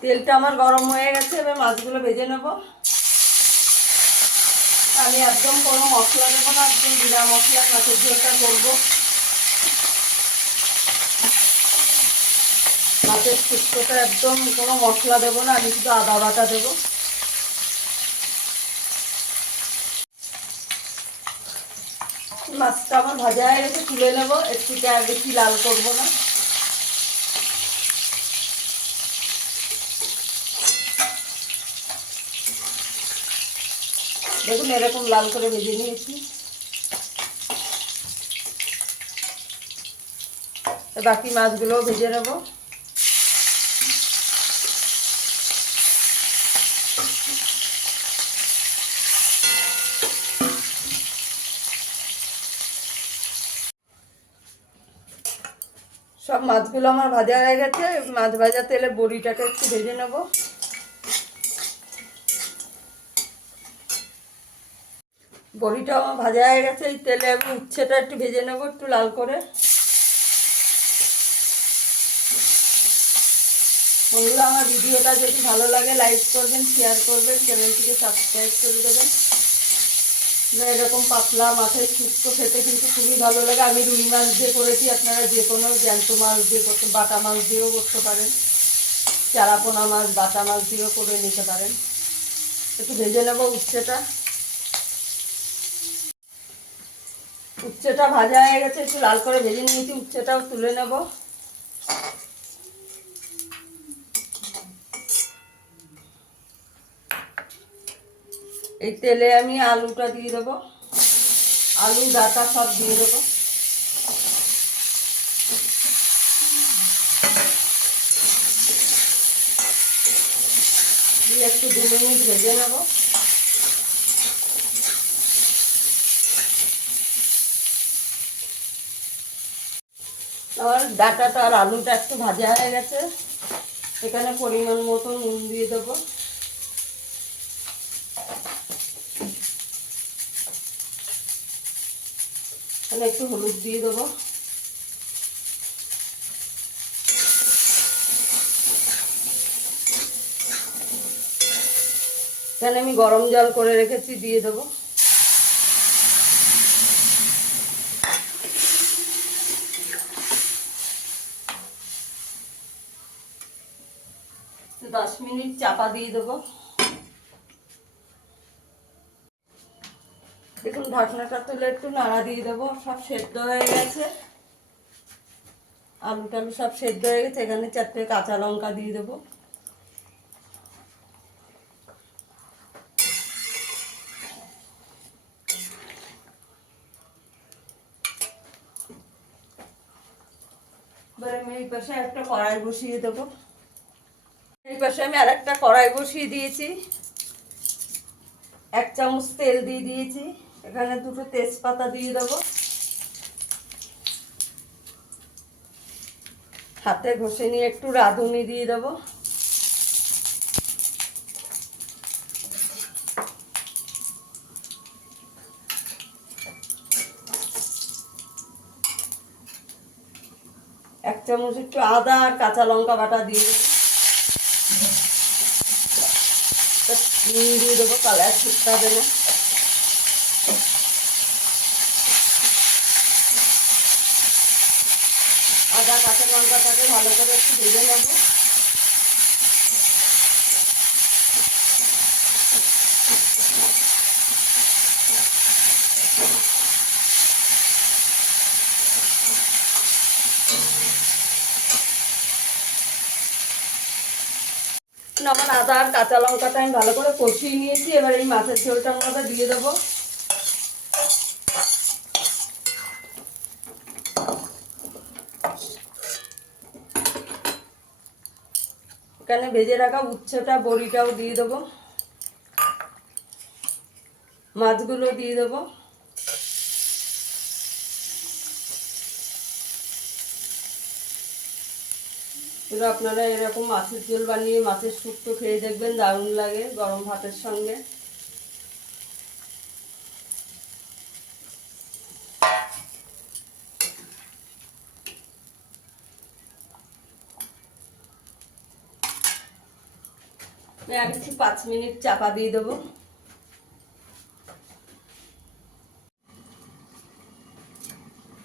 তেলটা আমার গরম হয়ে গেছে, এবার মাছগুলো ভেজে নেব। আমি একদম কোনো মশলা দেবো না, একদম বিনা মশলায় মাছের ঝোলটা করবো। মাছের শুক্তোটা একদম কোনো মশলা দেবো না, আমি শুধু আদা বাটা দেবো। মাছটা আমার ভাজা হয়ে গেছে, তুলে নেবো। একটু আর বেশি লাল করবো না। দেখুন এরকম লাল করে ভেজে নিয়েছি। বাকি মাছগুলোও ভেজে নেব। সব মাছগুলো আমার ভাজা হয়ে গেছে। মাছ ভাজা তেলে বড়িটাকে একটু ভেজে নেব। বড়িটাও আমার ভাজা হয়ে গেছে। এই তেলে আমি উচ্ছেটা একটু ভেজে নেব, একটু লাল করে। বন্ধুরা, আমার ভিডিওটা যদি ভালো লাগে লাইক করবেন, শেয়ার করবেন, চ্যানেলটিকে সাবস্ক্রাইব করে দেবেন। এরকম পাতলা মাছের শুক্তো খেতে কিন্তু খুবই ভালো লাগে। আমি রুই মাছ দিয়ে করেছি, আপনারা যে কোনো জ্যান্ত মাছ দিয়ে করতে, বাটা মাছ দিয়েও করতে পারেন, চারাপোনা মাছ, বাটা মাছ দিয়েও করে নিতে পারেন। একটু ভেজে নেব উচ্ছেটা। উচ্ছেটা ভাজা হয়ে গেছে, একটু লাল করে ভেজে নিয়েছি। উচ্ছেটাও তুলে নেব। এই তেলে আমি আলুটা দিয়ে দেবো, আলু ডাঁটা সব দিয়ে দেবো। দিয়ে একটু 2 মিনিট ভেজে নেব। আর ডাঁটাটা আর আলুটা একটু ভাজা হয়ে গেছে। এখানে পরিমাণ মতো নুন দিয়ে দেবো। এখানে একটু হলুদ দিয়ে দেবো। এখানে আমি গরম জল করে রেখেছি, দিয়ে দেবো। 10 মিনিট চাপা দিয়ে দেবো। দেখুন ঢাকনাটা তুলে একটু নাড়া দিয়ে দেবো। সব সেদ্ধ হয়ে গেছে, আলু টালু সব সেদ্ধ হয়ে গেছে। এখানে 4টে কাঁচা লঙ্কা দিয়ে দেবো। এবার আমি এই পাশে একটা কড়াই বসিয়ে দেবো। এই পাশে আমি আর একটা কড়াই বসিয়ে দিয়েছি। 1 চামচ তেল দিয়ে দিয়েছি। এখানে 2টো তেজপাতা দিয়ে দেবো। হাতে ঘষে নিয়ে একটু রাঁধুনি দিয়ে দেবো। এক চামচ একটু আদা আর কাঁচা লঙ্কা বাটা দিয়ে দেবো। নুন দিয়ে দেবো, কালার ঠিকটা দেবো। আদা কাঁচা লঙ্কাটাকে ভালো করে একটু ভেজে নেবো। আমার আদা আর কাঁচা লঙ্কাটা আমি ভালো করে কষিয়ে নিয়েছি। এবার এই মাছের ঝোলটার মধ্যে দিয়ে দেবো। এখানে ভেজে রাখা উচ্ছেটা, বড়িটাও দিয়ে দেবো। মাছগুলো দিয়ে দেবো। এবার আপনারা এরকম মাছের ঝোল বানিয়ে মাছের শুক্তো খেয়ে দেখবেন, দারুণ লাগে গরম ভাতের সঙ্গে। আমি আর কিছু 5 মিনিট চাপা দিয়ে দেবো।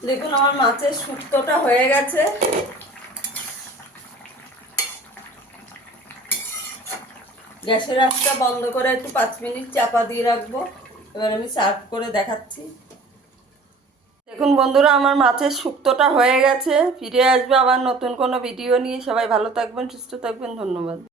দেখুন আমার মাছের শুক্তোটা হয়ে গেছে। গ্যাসের আঁচটা বন্ধ করে একটু 5 মিনিট চাপা দিয়ে রাখবো। এবার আমি সার্ভ করে দেখাচ্ছি। দেখুন বন্ধুরা, আমার মাছের শুক্তোটা হয়ে গেছে। ফিরে আসবে আবার নতুন কোনো ভিডিও নিয়ে। সবাই ভালো থাকবেন, সুস্থ থাকবেন, ধন্যবাদ।